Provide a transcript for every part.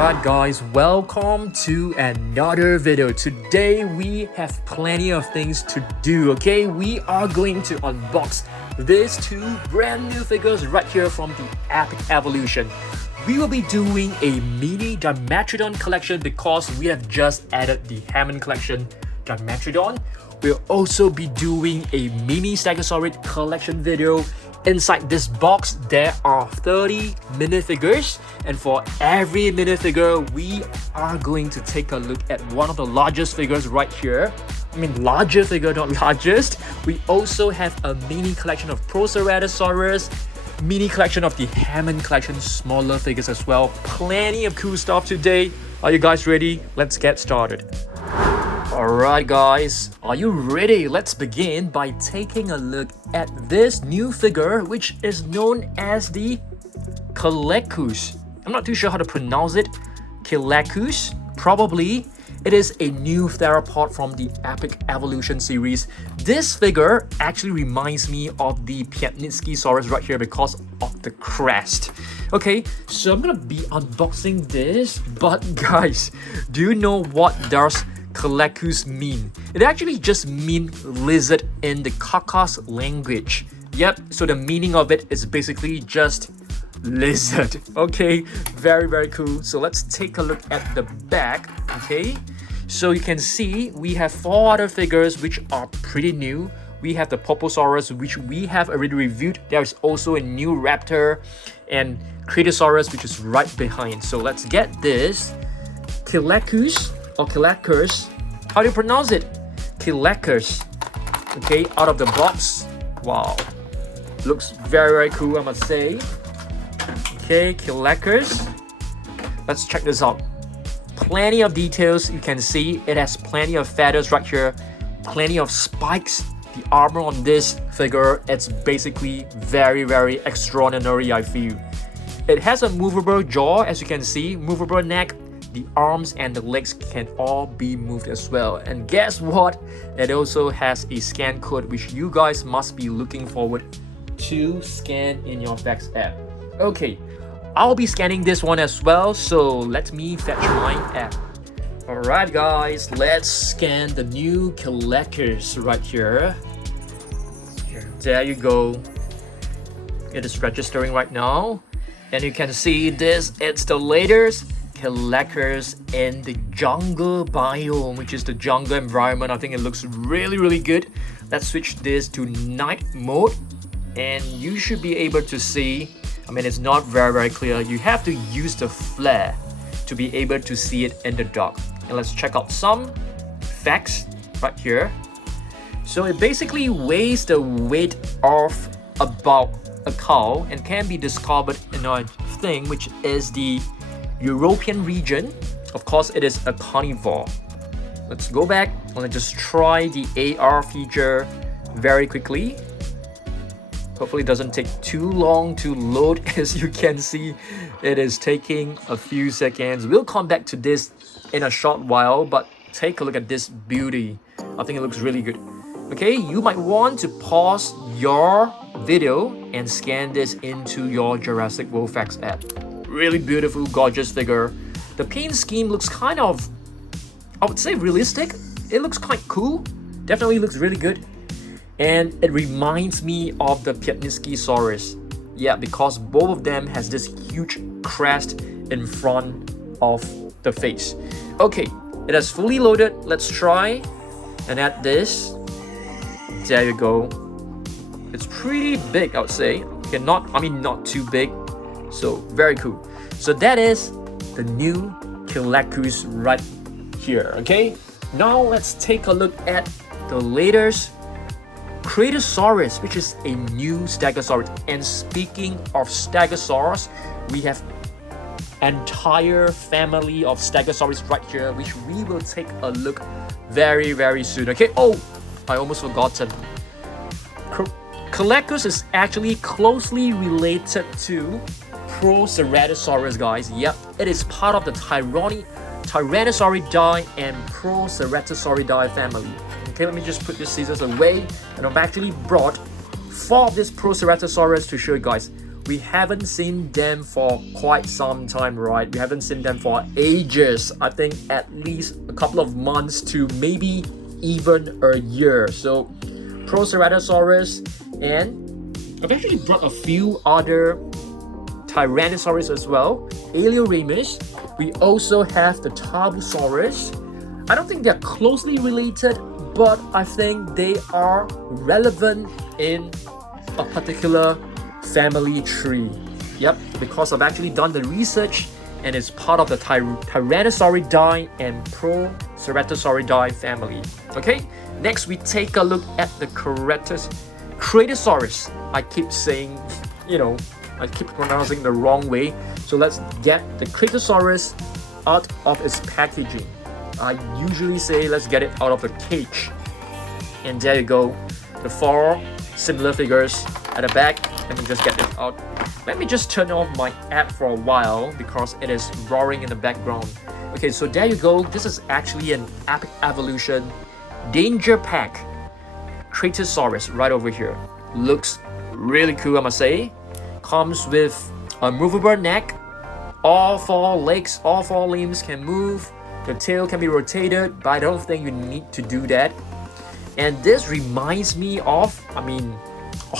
Alright guys, welcome to another video. Today we have plenty of things to do, okay? We are going to unbox these two brand new figures right here from the Epic Evolution. We will be doing a mini Dimetrodon collection because we have just added the Hammond Collection Dimetrodon. We'll also be doing a mini Stegosaurus collection video. Inside this box, there are 30 minifigures, and for every minifigure, we are going to take a look at one of the largest figures right here. I mean, larger figure, not largest. We also have a mini collection of Proceratosaurus, mini collection of the Hammond Collection, smaller figures as well. Plenty of cool stuff today. Are you guys ready? Let's get started. Alright guys, are you ready? Let's begin by taking a look at this new figure, which is known as the Kileskus. I'm not too sure how to pronounce it. Kileskus? Probably. It is a new theropod from the Epic Evolution series. This figure actually reminds me of the Chialingosaurus right here because of the crest. Okay, so I'm gonna be unboxing this, but guys, do you know what does Kileskus mean? It actually just means lizard in the Kakas language. Yep, so the meaning of it is basically just lizard. Okay, very cool. So let's take a look at the back. Okay, so you can see we have 4 other figures which are pretty new. We have the Tarbosaurus, which we have already reviewed. There's also a new raptor and Craterosaurus, which is right behind. So let's get this Kileskus or Kileskus. How do you pronounce it? Kileskus. Okay, out of the box. Wow, looks very cool, I must say. Okay, Kileskus. Let's check this out. Plenty of details. You can see it has plenty of feathers right here, plenty of spikes. The armor on this figure, it's basically very extraordinary, I feel. It has a movable jaw, as you can see, movable neck. The arms and the legs can all be moved as well. And guess what? It also has a scan code which you guys must be looking forward to scan in your Vex app. Okay, I'll be scanning this one as well, so let me fetch my app. Alright guys, let's scan the new Kileskus right here. There you go. It is registering right now. And you can see this, it's the latest Kileskus in the jungle biome, which is the jungle environment. I think it looks really good. Let's switch this to night mode, and you should be able to see. I mean, it's not very clear. You have to use the flare to be able to see it in the dark. And let's check out some facts right here. So it basically weighs the weight of about a cow and can be discovered in a thing which is the European region. Of course, it is a carnivore. Let's go back and let's just try the AR feature very quickly. Hopefully it doesn't take too long to load. As you can see, it is taking a few seconds. We'll come back to this in a short while, but take a look at this beauty. I think it looks really good. Okay, you might want to pause your video and scan this into your Jurassic World Facts app. Really beautiful, gorgeous figure. The paint scheme looks kind of, I would say, realistic. It looks quite cool. Definitely looks really good. And it reminds me of the Chialingosaurus. Yeah, because both of them has this huge crest in front of the face. Okay, it has fully loaded. Let's try and add this. There you go. It's pretty big, I would say. Okay, not too big. So very cool. So that is the new Kileskus right here. Okay, now let's take a look at the latest Craterosaurus, which is a new Stegosaurus. And speaking of Stegosaurus, we have entire family of Stegosaurus right here, which we will take a look very soon. Okay. Oh, I almost forgotten. Kileskus is actually closely related to Proceratosaurus, guys. Yep, it is part of the Tyrannosauridae and Proceratosauridae family. Okay, let me just put these scissors away, and I've actually brought 4 of this Proceratosaurus to show you guys. We haven't seen them for quite some time, right? We haven't seen them for ages. I think at least a couple of months to maybe even a year. So Proceratosaurus, and I've actually brought a few other Tyrannosaurus as well. Alioramus. We also have the Tarbosaurus. I don't think they're closely related, but I think they are relevant in a particular family tree. Yep, because I've actually done the research and it's part of the Tyrannosauridae and Proceratosauridae family. Okay, next we take a look at the Craterosaurus. I keep saying, I keep pronouncing the wrong way. So let's get the Craterosaurus out of its packaging. I usually say let's get it out of the cage. And there you go, the 4 similar figures at the back. Let me just get them out. Let me just turn off my app for a while because it is roaring in the background. Okay, so there you go. This is actually an Epic Evolution Danger Pack Craterosaurus right over here. Looks really cool, I must say. Comes with a movable neck. All 4 legs, all 4 limbs can move. The tail can be rotated, but I don't think you need to do that. And this reminds me of,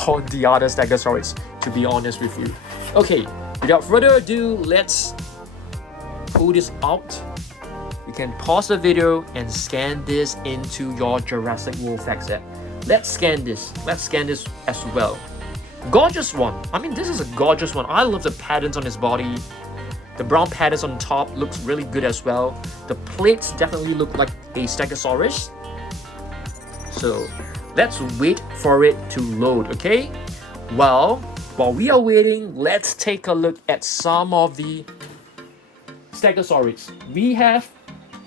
all the other Stegosaurus, to be honest with you. Okay, without further ado, let's pull this out. You can pause the video and scan this into your Jurassic World fact set. Let's scan this as well. Gorgeous one. This is a gorgeous one. I love the patterns on his body. The brown patterns on top looks really good as well. The plates definitely look like a Stegosaurus. So let's wait for it to load, okay? Well, while we are waiting, let's take a look at some of the Stegosaurus. We have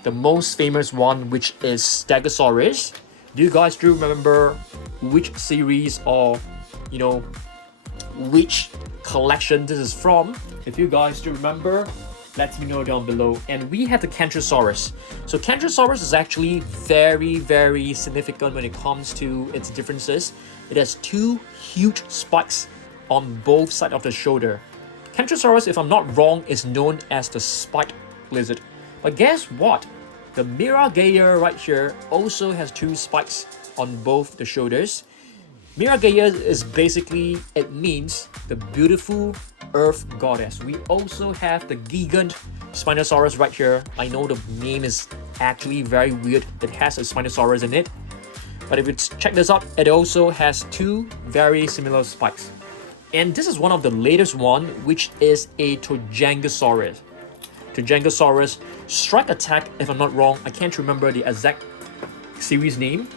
the most famous one, which is Stegosaurus. Do you guys still remember which series or, which collection this is from? If you guys still remember, let me know down below. And we have the Kentrosaurus. So Kentrosaurus is actually very, very significant when it comes to its differences. It has 2 huge spikes on both sides of the shoulder. Kentrosaurus, if I'm not wrong, is known as the spiked lizard. But guess what? The Minifigure right here also has 2 spikes on both the shoulders. Minifigure is basically, it means the beautiful Earth goddess. We also have the gigant Spinosaurus right here. I know the name is actually very weird. It has a Spinosaurus in it. But if you check this out, it also has 2 very similar spikes. And this is one of the latest one, which is a Tuojiangosaurus. Tuojiangosaurus Strike Attack, if I'm not wrong. I can't remember the exact series name.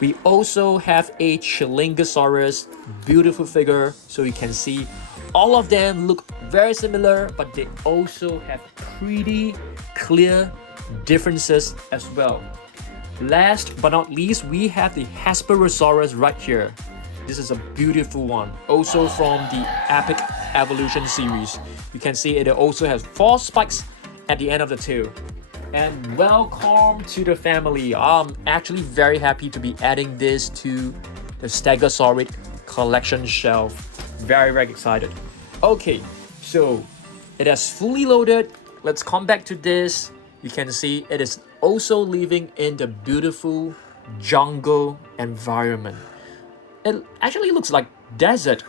We also have a Chialingosaurus, beautiful figure. So you can see all of them look very similar, but they also have pretty clear differences as well. Last but not least, we have the Hesperosaurus right here. This is a beautiful one, also from the Epic Evolution series. You can see it also has 4 spikes at the end of the tail. And welcome to the family. I'm actually very happy to be adding this to the Stegosaurus collection shelf. Very, very excited. Okay, so it has fully loaded. Let's come back to this. You can see it is also living in the beautiful jungle environment. It actually looks like desert.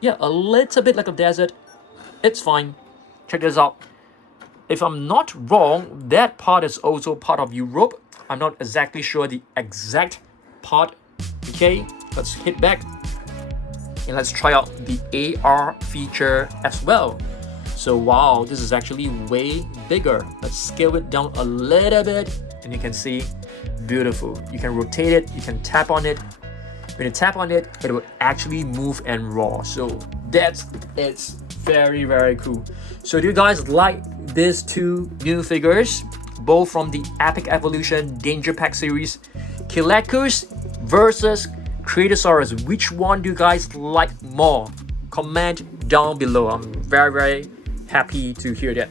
Yeah, a little bit like a desert. It's fine. Check this out. If I'm not wrong, that part is also part of Europe. I'm not exactly sure the exact part. Okay, let's hit back and let's try out the AR feature as well. So wow, this is actually way bigger. Let's scale it down a little bit and you can see, beautiful. You can rotate it, you can tap on it. When you tap on it, it will actually move and roar. So it's very, very cool. So do you guys like these 2 new figures, both from the Epic Evolution Danger Pack series? Kileskus versus Craterosaurus. Which one do you guys like more? Comment down below. I'm very, very happy to hear that.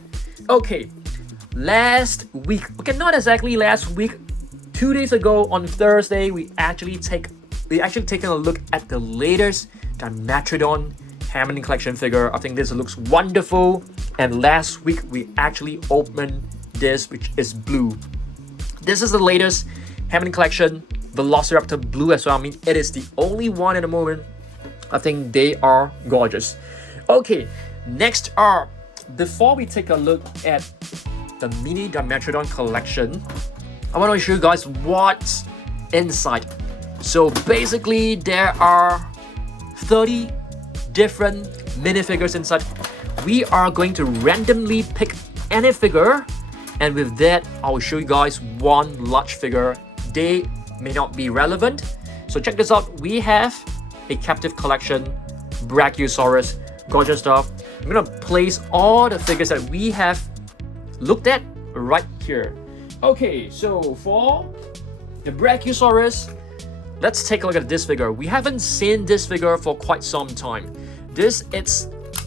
Okay, last week, okay, not exactly last week, 2 days ago on Thursday, we actually taken a look at the latest Dimetrodon Hammond Collection figure. I think this looks wonderful. And last week we actually opened this, which is blue. This is the latest Hammond Collection Velociraptor blue as well. I mean, it is the only one at the moment. I think they are gorgeous. Okay, next up, before we take a look at the mini Dimetrodon collection, I want to show you guys what's inside. So basically, there are 30 different minifigures inside. We are going to randomly pick any figure, and with that, I will show you guys one large figure. They may not be relevant. So check this out. We have a captive collection, Brachiosaurus, gorgeous stuff. I'm gonna place all the figures that we have looked at right here. Okay, so for the Brachiosaurus, let's take a look at this figure. We haven't seen this figure for quite some time. This,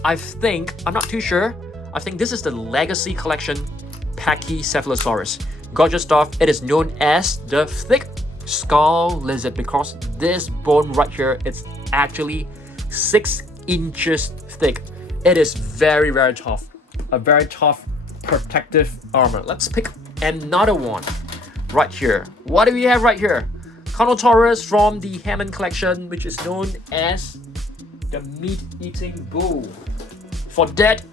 I think, I'm not too sure. I think this is the Legacy Collection Pachycephalosaurus. Gorgeous stuff. It is known as the thick skull lizard because this bone right here, it's actually 6 inches thick. It is very, very tough. A very tough protective armor. Let's pick another one right here. What do we have right here? Kentrosaurus from the Hammond Collection, which is known as the meat-eating bull. For that,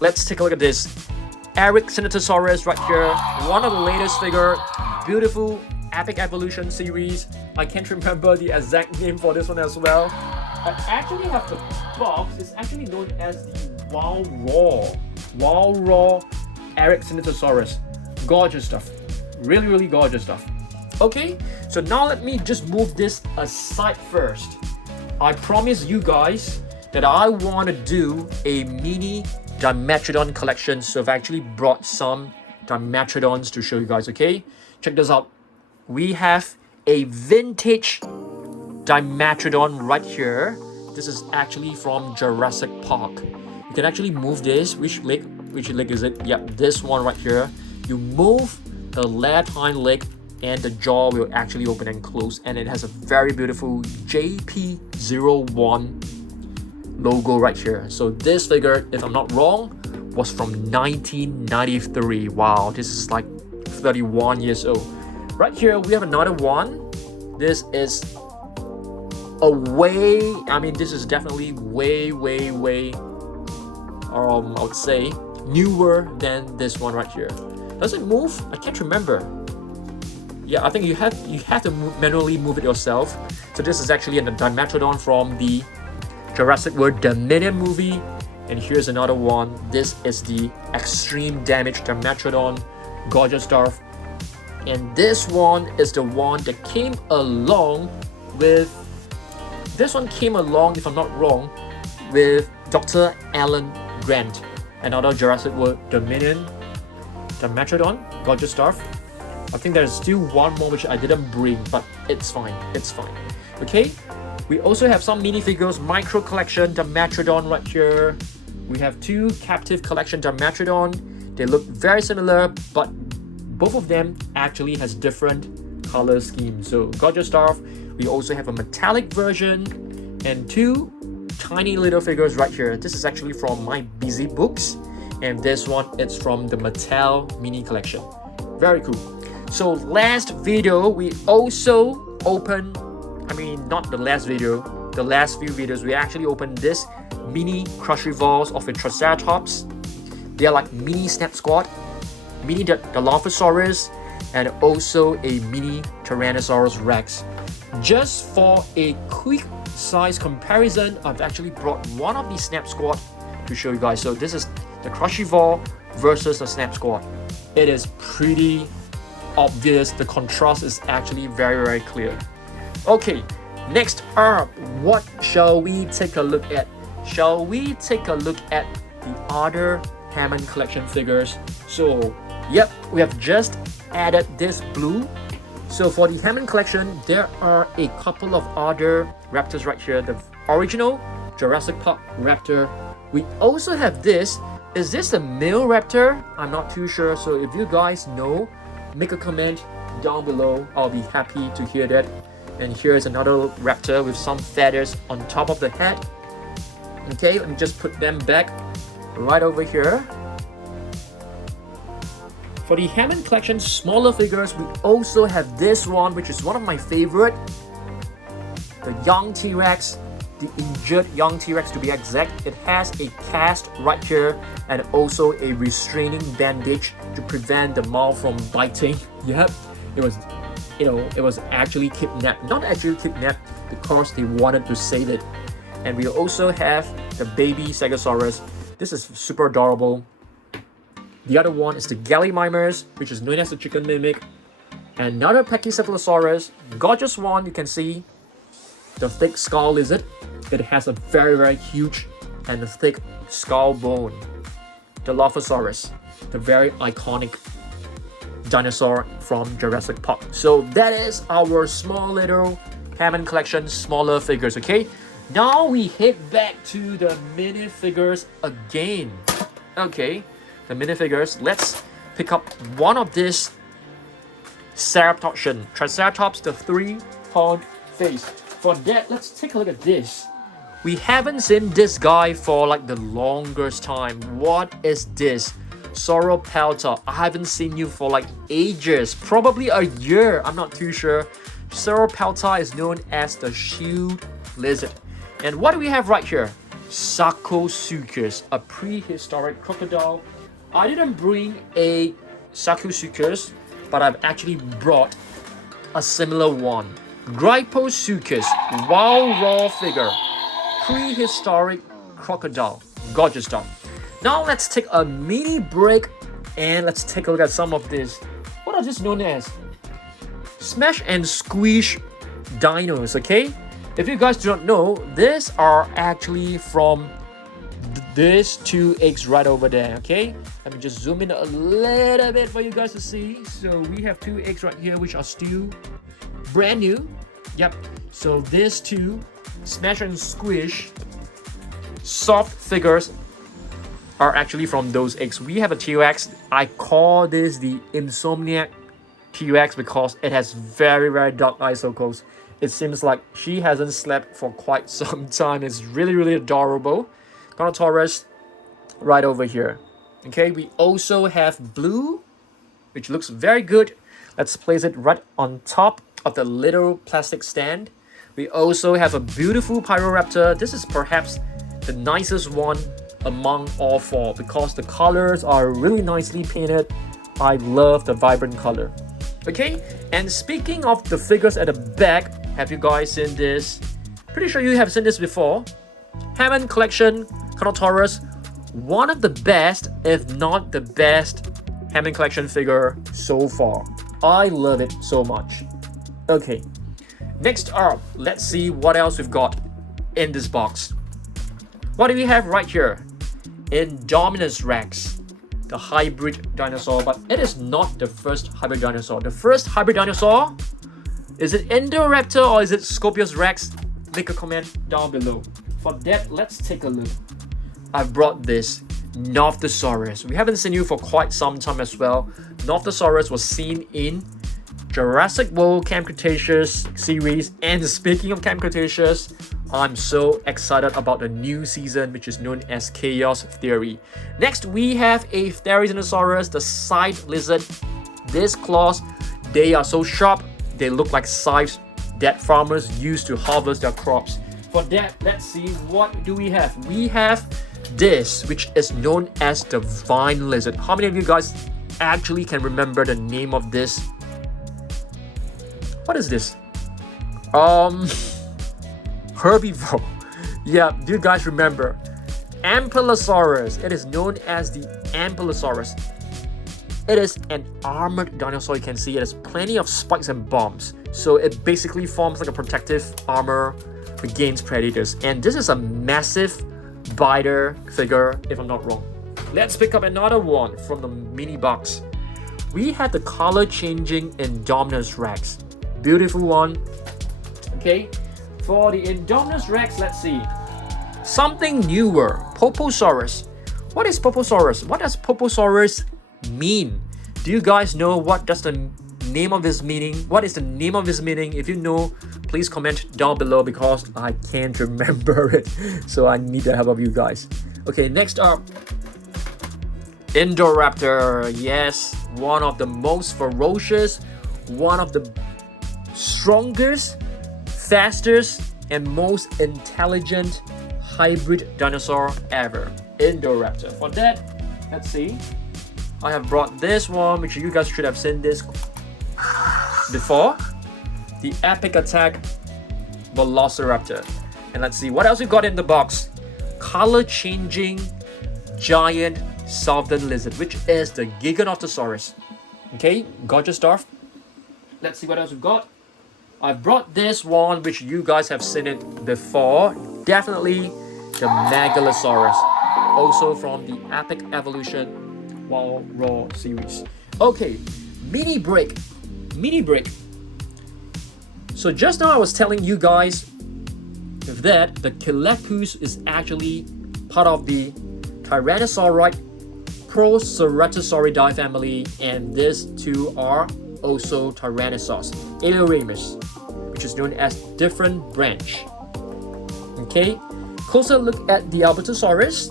let's take a look at this. Kentrosaurus right here. One of the latest figure. Beautiful Epic Evolution series. I can't remember the exact name for this one as well. I actually have the box. It's actually known as the Wild Raw Kentrosaurus. Gorgeous stuff. Really, really gorgeous stuff. Okay, so now let me just move this aside first. I promise you guys that I want to do a mini Dimetrodon collection. So I've actually brought some Dimetrodons to show you guys, okay? Check this out. We have a vintage Dimetrodon right here. This is actually from Jurassic Park. You can actually move this. Which leg is it? Yep, this one right here. You move the left hind leg and the jaw will actually open and close, and it has a very beautiful JP01 logo right here. So this figure, if I'm not wrong, was from 1993. Wow, this is like 31 years old. Right here we have another one. This is this is definitely way I would say newer than this one right here. Does it move? I can't remember. Yeah, I think you have to manually move it yourself. So this is actually a Dimetrodon from the Jurassic World Dominion movie. And here's another one. This is the Extreme Damage Dimetrodon. Gorgeous stuff. And this one is the one that came along with... This one came along, if I'm not wrong, with Dr. Alan Grant. Another Jurassic World Dominion Dimetrodon. Gorgeous stuff. I think there's still one more which I didn't bring, but it's fine. It's fine. Okay. We also have some minifigures, micro collection Dimetrodon right here. We have 2 captive collection Dimetrodon. They look very similar, but both of them actually has different color schemes. So gorgeous stuff. We also have a metallic version and 2 tiny little figures right here. This is actually from my Busy Books, and this one is from the Mattel mini collection. Very cool. So last video we also opened, not the last video, the last few videos we actually opened this mini crucibles of a Triceratops. They are like mini Snap Squad, mini Dilophosaurus, and also a mini Tyrannosaurus Rex. Just for a quick size comparison, I've actually brought one of the Snap Squad to show you guys. So this is the Crucible versus the Snap Squad. It is pretty obvious. The contrast is actually very clear. Okay, next up, what shall we take a look at? Shall we take a look at the other Hammond Collection figures? So, yep, we have just added this blue. So for the Hammond Collection, there are a couple of other raptors right here. The original Jurassic Park raptor. We also have this. Is this a male raptor? I'm not too sure. So if you guys know, make a comment down below. I'll be happy to hear that. And here's another raptor with some feathers on top of the head. Okay, let me just put them back right over here. For the Hammond Collection smaller figures, we also have this one, which is one of my favorite. The young T-Rex, the injured young T-Rex to be exact. It has a cast right here and also a restraining bandage to prevent the mouth from biting. Yep, it was, it was actually kidnapped. Not actually kidnapped because they wanted to save it. And we also have the baby Stegosaurus. This is super adorable. The other one is the Gallimimus, which is known as the chicken mimic. Another Pachycephalosaurus, gorgeous one. You can see the thick skull lizard. It has a very huge and thick skull bone. The Dilophosaurus, the very iconic dinosaur from Jurassic Park. So that is our small little Hammond Collection smaller figures, okay? Now we head back to the minifigures again. Okay, the minifigures. Let's pick up one of this Ceratopsian, Triceratops, the three-horned face. For that, let's take a look at this. We haven't seen this guy for like the longest time. What is this? Sauropelta. I haven't seen you for like ages, probably a year. I'm not too sure. Sauropelta is known as the shield lizard. And what do we have right here? Sarcosuchus, a prehistoric crocodile. I didn't bring a Sarcosuchus, but I've actually brought a similar one. Gryposuchus, wild raw figure, prehistoric crocodile. Gorgeous stuff. Now let's take a mini break and let's take a look at some of this. What are this known as? Smash and Squish dinos, okay? If you guys do not know, these are actually from these two eggs right over there, okay? Let me just zoom in a little bit for you guys to see. So we have two eggs right here which are still brand new. Yep. So these two Smash and Squish soft figures are actually from those eggs. We have a T-Rex. I call this the Insomniac T-Rex because it has very dark eye circles. It seems like she hasn't slept for quite some time. It's really adorable. Kentrosaurus right over here. Okay, we also have blue, which looks very good. Let's place it right on top of the little plastic stand. We also have a beautiful Pyroraptor. This is perhaps the nicest one among all four because the colors are really nicely painted. I love the vibrant color. Okay, and speaking of the figures at the back, have you guys seen this? Pretty sure you have seen this before. Hammond Collection, Kentrosaurus, one of the best, if not the best, Hammond Collection figure so far. I love it so much. Okay, next up, let's see what else we've got in this box. What do we have right here? Indominus Rex, the hybrid dinosaur, but it is not the first hybrid dinosaur. The first hybrid dinosaur, is it Indoraptor or is it Scorpius Rex? Make a comment down below. For that, let's take a look. I brought this Nothosaurus. We haven't seen you for quite some time as well. Nothosaurus was seen in Jurassic World Camp Cretaceous series. And speaking of Camp Cretaceous, I'm so excited about the new season, which is known as Chaos Theory. Next, we have a Therizinosaurus, the scythe lizard. These claws, they are so sharp, they look like scythes that farmers use to harvest their crops. For that, let's see, what do we have? We have this, which is known as the vine lizard. How many of you guys actually can remember the name of this? What is this? Herbivore. Yeah, do you guys remember? Ampelosaurus. It is known as the Ampelosaurus. It is an armored dinosaur. You can see it has plenty of spikes and bombs. So it basically forms like a protective armor against predators. And this is a massive biter figure, if I'm not wrong. Let's pick up another one from the mini box. We have the color changing Indominus Rex. Beautiful one. Okay. For the Indominus Rex, let's see. Something newer. Poposaurus. What is Poposaurus? What does Poposaurus mean? Do you guys know what does the name of this meaning? What is the name of this meaning? If you know, please comment down below because I can't remember it. So I need the help of you guys. Okay, next up, Indoraptor. Yes, one of the most ferocious, one of the strongest, fastest, and most intelligent hybrid dinosaur ever. Indoraptor. For that, let's see. I have brought this one, which you guys should have seen this before. The Epic Attack Velociraptor. And let's see what else we got in the box. Color changing giant southern lizard, which is the Giganotosaurus. Okay, gorgeous stuff. Let's see what else we've got. I brought this one, which you guys have seen it before. Definitely the Megalosaurus. Also from the Epic Evolution Wild Raw series. Okay, mini break. So just now I was telling you guys that the Kileskus is actually part of the Tyrannosauroid Proceratosauridae family, and these two are also Tyrannosaurs, Aleoramus, which is known as different branch. Okay, closer look at the Albertosaurus,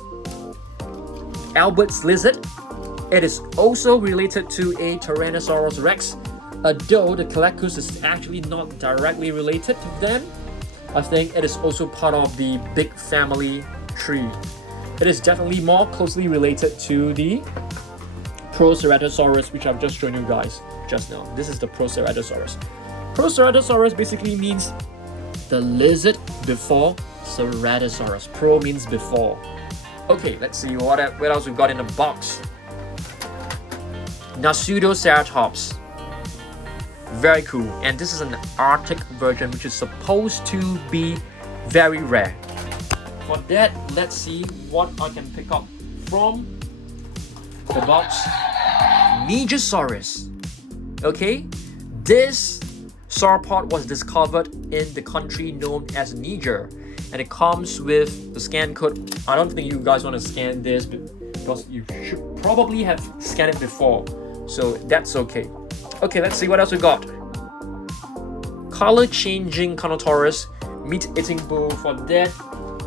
Albert's lizard. It is also related to a Tyrannosaurus rex, although the Kileskus is actually not directly related to them. I think it is also part of the big family tree. It is definitely more closely related to the Proceratosaurus, which I've just shown you guys just now. This is the Proceratosaurus. Proceratosaurus basically means the lizard before Ceratosaurus. Pro means before. Okay, let's see what else we've got in the box. Nasutoceratops. Very cool. And this is an Arctic version, which is supposed to be very rare. For that, let's see what I can pick up from the box. Nigersaurus. Okay, this sauropod was discovered in the country known as Niger, and it comes with the scan code. I don't think you guys want to scan this because you should probably have scanned it before, so that's okay. Okay, let's see what else we got. Color changing Carnotaurus, meat eating bull. For that,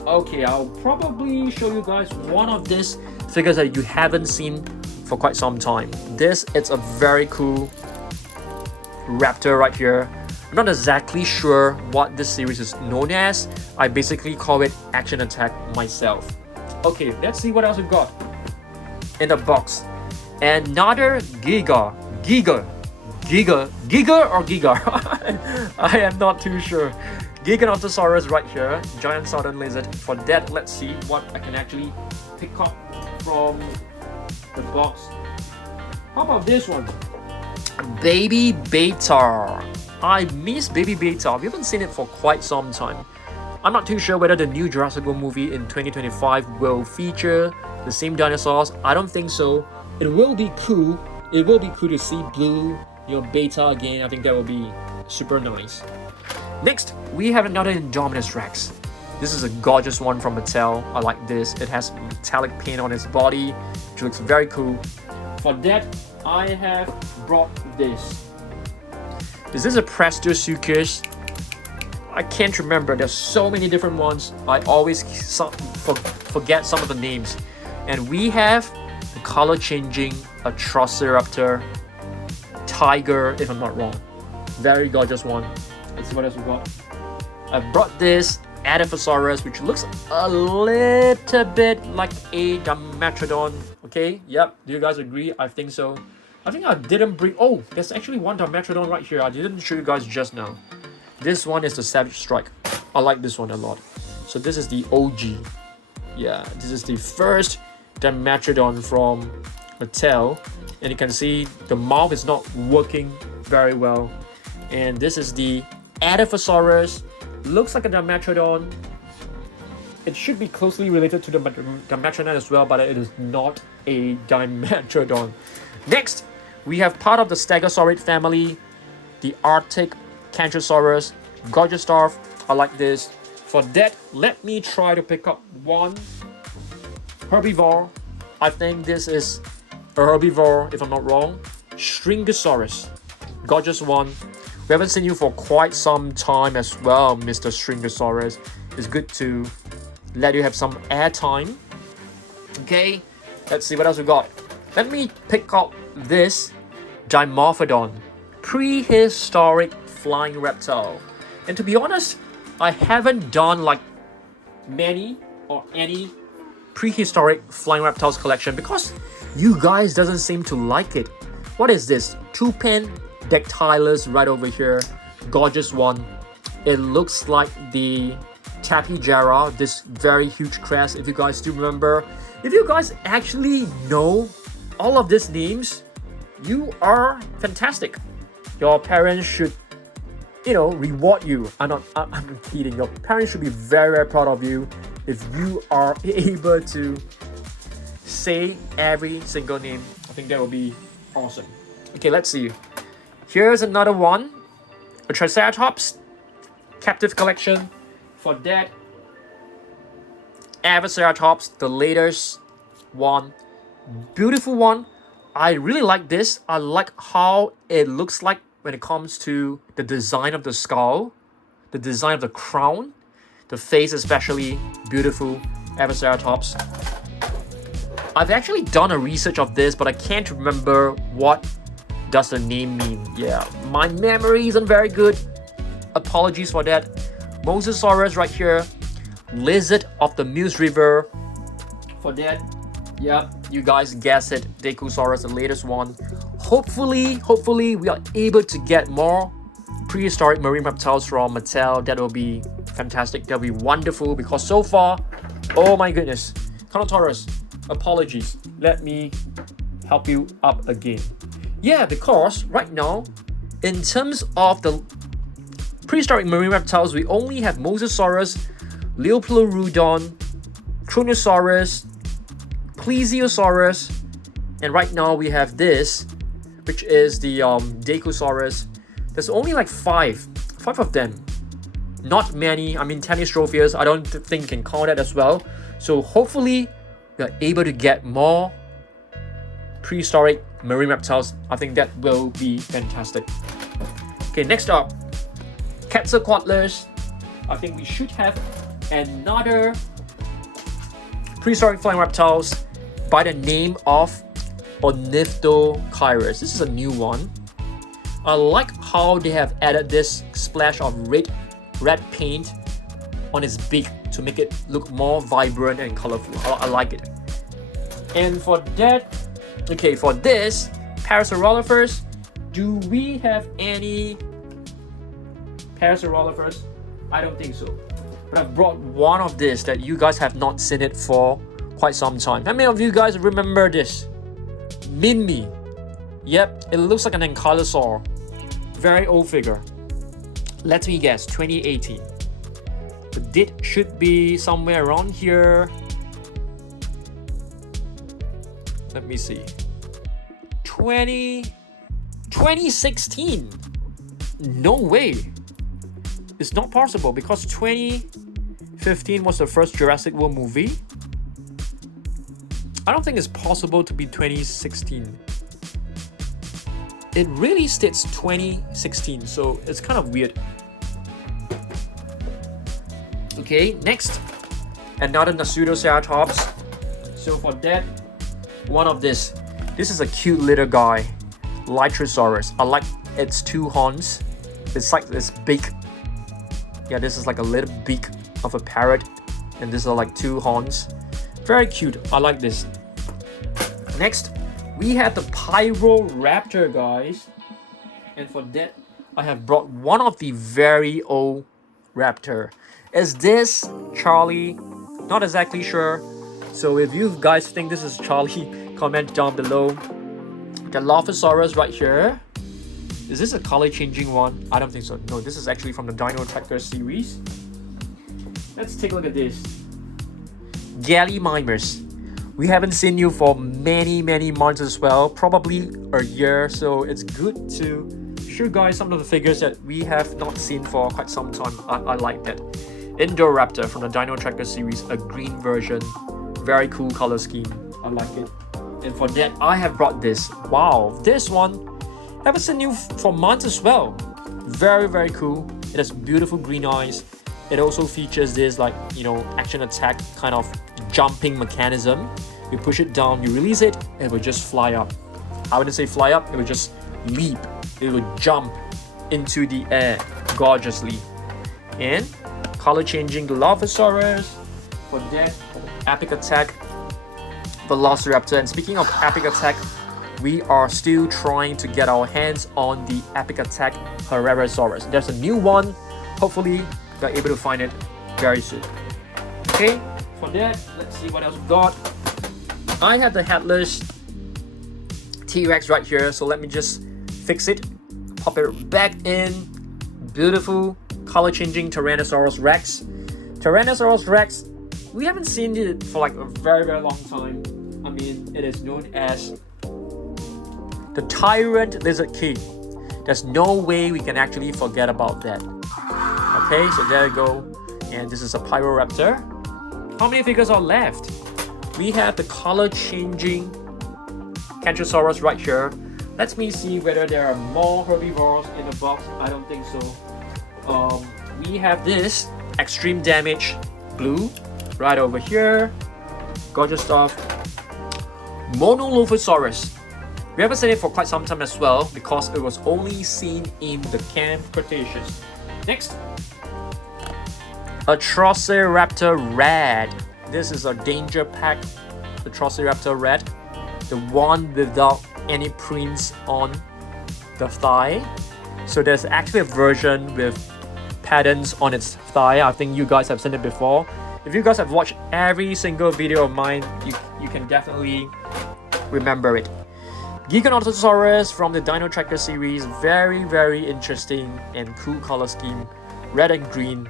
okay, I'll probably show you guys one of these figures that you haven't seen for quite some time. This is a very cool raptor right here. I'm not exactly sure what this series is known as. I basically call it Action Attack myself. Okay, let's see what else we've got in the box. Another Giga or Giga? I am not too sure. Giganotosaurus right here, giant southern lizard. For that, let's see what I can actually pick up from the box. How about this one? Baby Beta. I miss Baby Beta. We haven't seen it for quite some time. I'm not too sure whether the new Jurassic movie in 2025 will feature the same dinosaurs. I don't think so. It will be cool. It will be cool to see blue, Beta again. I think that will be super nice. Next, we have another Indominus Rex. This is a gorgeous one from Mattel. I like this. It has metallic paint on its body, which looks very cool. For that, I have brought this. Is this a Prestosuchus? I can't remember. There's so many different ones. I always forget some of the names. And we have the color changing Atrociraptor tiger, if I'm not wrong. Very gorgeous one. Let's see what else we got. I brought this Albertosaurus, which looks a little bit like a Dimetrodon. Okay, yep. Do you guys agree? I think so. I think I didn't bring... Oh, there's actually one Dimetrodon right here. I didn't show you guys just now. This one is the Savage Strike. I like this one a lot. So this is the OG. Yeah, this is the first Dimetrodon from Mattel. And you can see the mouth is not working very well. And this is the Albertosaurus. Looks like a Dimetrodon. It should be closely related to the Dimetrodon as well, but it is not a Dimetrodon. Next, we have part of the Stegosaurid family, the Arctic Kentrosaurus. Gorgeous stuff. I like this. For that, let me try to pick up one herbivore. I think this is a herbivore, if I'm not wrong. Stegosaurus. Gorgeous one. We haven't seen you for quite some time as well, Mr. Stegosaurus. It's good to let you have some airtime. Okay, let's see what else we got. Let me pick up this Dimetrodon, prehistoric flying reptile. And to be honest, I haven't done like many or any prehistoric flying reptiles collection because you guys doesn't seem to like it. What is this? Tuojiangosaurus right over here. Gorgeous one. It looks like the Tapijara, this very huge crest, if you guys do remember. If you guys actually know all of these names, you are fantastic. Your parents should, reward you. I'm kidding. Your parents should be very, very proud of you if you are able to say every single name. I think that will be awesome. Okay, let's see. Here's another one. A Triceratops captive collection. For that, Albertosaurus, the latest one. Beautiful one. I really like this. I like how it looks like when it comes to the design of the skull, the design of the crown, the face especially. Beautiful Albertosaurus. I've actually done a research of this, but I can't remember what does the name mean. Yeah, my memory isn't very good. Apologies for that. Mosasaurus right here. Lizard of the Muse River. For that, yeah, you guys guessed it. Stegosaurus, the latest one. Hopefully we are able to get more prehistoric marine reptiles from Mattel. That will be fantastic. That will be wonderful because so far, oh my goodness. Kentrosaurus, apologies. Let me help you up again. Yeah, because right now, in terms of the prehistoric marine reptiles, we only have Mosasaurus, Dimetrodon, Tyrannosaurus, Plesiosaurus, and right now we have this, which is the Stegosaurus. There's only like five of them. Not many. I mean, Tenistrophias, I don't think you can count that as well. So hopefully we're able to get more prehistoric marine reptiles. I think that will be fantastic. Okay, next up, Quetzalcoatlus. I think we should have another prehistoric flying reptiles by the name of Ornithocheirus. This is a new one. I like how they have added this splash of red paint on its beak to make it look more vibrant and colorful. I like it. And for that, okay, for this Parasaurolophus, do we have any Parasaurolophus? I don't think so. But I've brought one of this that you guys have not seen it for quite some time. How many of you guys remember this? Minmi. Yep, it looks like an Ankylosaur. Very old figure. Let me guess, 2018. The date should be somewhere around here. Let me see. 2016. No way. It's not possible because 2015 was the first Jurassic World movie. I don't think it's possible to be 2016. It really states 2016, so it's kind of weird. Okay, next, another Nasutoceratops. So for that, one of this. This is a cute little guy, Lytrosaurus. I like its two horns. It's like this beak. Yeah, this is like a little beak of a parrot, and these are like two horns. Very cute. I like this. Next, we have the Pyroraptor, guys. And for that, I have brought one of the very old raptor. Is this Charlie? Not exactly sure. So if you guys think this is Charlie, comment down below. The Dilophosaurus right here. Is this a color changing one? I don't think so. No, this is actually from the Dino Tracker series. Let's take a look at this. Gallimimus. We haven't seen you for many months as well, probably a year, so it's good to show you guys some of the figures that we have not seen for quite some time. I like that. Indoraptor from the Dino Tracker series, a green version. Very cool color scheme. I like it. And for that, I have brought this. Wow, this one Haven't seen you for months as well. Very cool. It has beautiful green eyes. It also features this like, you know, action attack kind of jumping mechanism. You push it down, you release it, it will just fly up. I wouldn't say fly up, it will just leap. It will jump into the air gorgeously. And color changing Dilophosaurus. For that, epic attack Velociraptor. And speaking of epic attack, we are still trying to get our hands on the epic attack Craterosaurus. There's a new one. Hopefully we're able to find it very soon. Okay, for that, let's see what else we got. I have the headless T-Rex right here, so let me just fix it, pop it back in. Beautiful color changing Tyrannosaurus Rex. Tyrannosaurus Rex, we haven't seen it for like a very long time. I mean, it is known as the Tyrant Lizard King. There's no way we can actually forget about that. Okay, so there you go. And this is a Pyroraptor. How many figures are left? We have the color changing Kentrosaurus right here. Let me see whether there are more herbivores in the box. I don't think so. We have this extreme damage blue right over here. Gorgeous stuff. Monolophosaurus. We haven't seen it for quite some time as well because it was only seen in the Camp Cretaceous. Next, a Proceratosaurus Red. This is a danger pack, the Proceratosaurus Red, the one without any prints on the thigh. So there's actually a version with patterns on its thigh. I think you guys have seen it before. If you guys have watched every single video of mine, you can definitely remember it. Giganotosaurus from the Dino Tracker series. Very interesting and cool color scheme, red and green.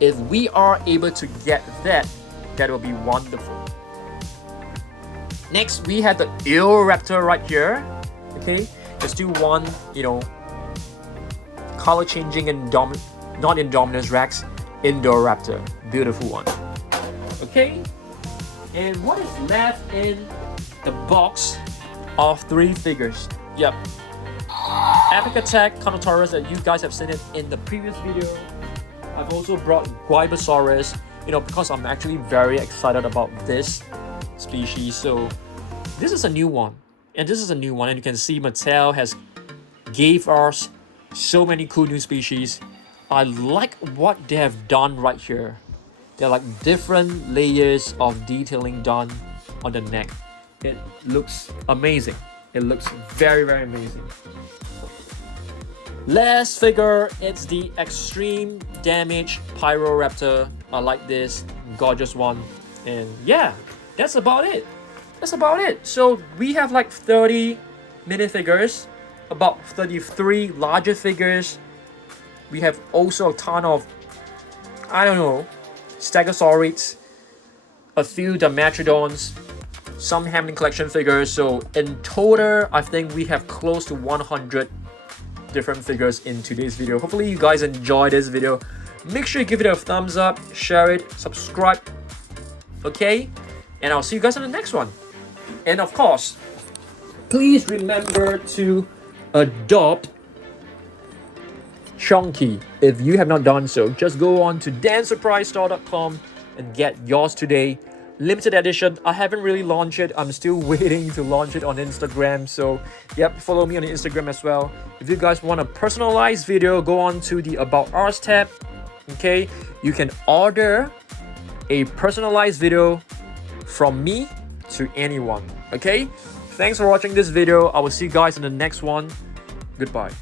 If we are able to get that, that will be wonderful. Next, we have the Eoraptor right here. Okay, there's still one, you know, color changing and not Indominus Rex, Indoraptor. Beautiful one. Okay, and what is left in the box of 3 figures? Yep, Epic Attack Carnotaurus, that you guys have seen it in the previous video. I've also brought Guibosaurus, you know, because I'm actually very excited about this species. So this is a new one, and this is a new one, and you can see Mattel has gave us so many cool new species. I like what they have done right here. They're like different layers of detailing done on the neck. It looks amazing. It looks very amazing. Last figure, it's the Extreme Damage Pyroraptor. I like this gorgeous one. And yeah, that's about it. So we have like 30 minifigures, about 33 larger figures. We have also a ton of, I don't know, Stegosaurus, a few Dimetrodons, some Hammond Collection figures. So in total, I think we have close to 100 different figures in today's video. Hopefully you guys enjoyed this video. Make sure you give it a thumbs up, share it, subscribe. Okay, and I'll see you guys in the next one. And of course, please remember to adopt Chunky. If you have not done so, just go on to dansurprisestore.com and get yours today. Limited edition. I haven't really launched it. I'm still waiting to launch it on Instagram. So yep, follow me on Instagram as well. If you guys want a personalized video, go on to the About Us tab. Okay, you can order a personalized video from me to anyone. Okay, thanks for watching this video. I will see you guys in the next one. Goodbye.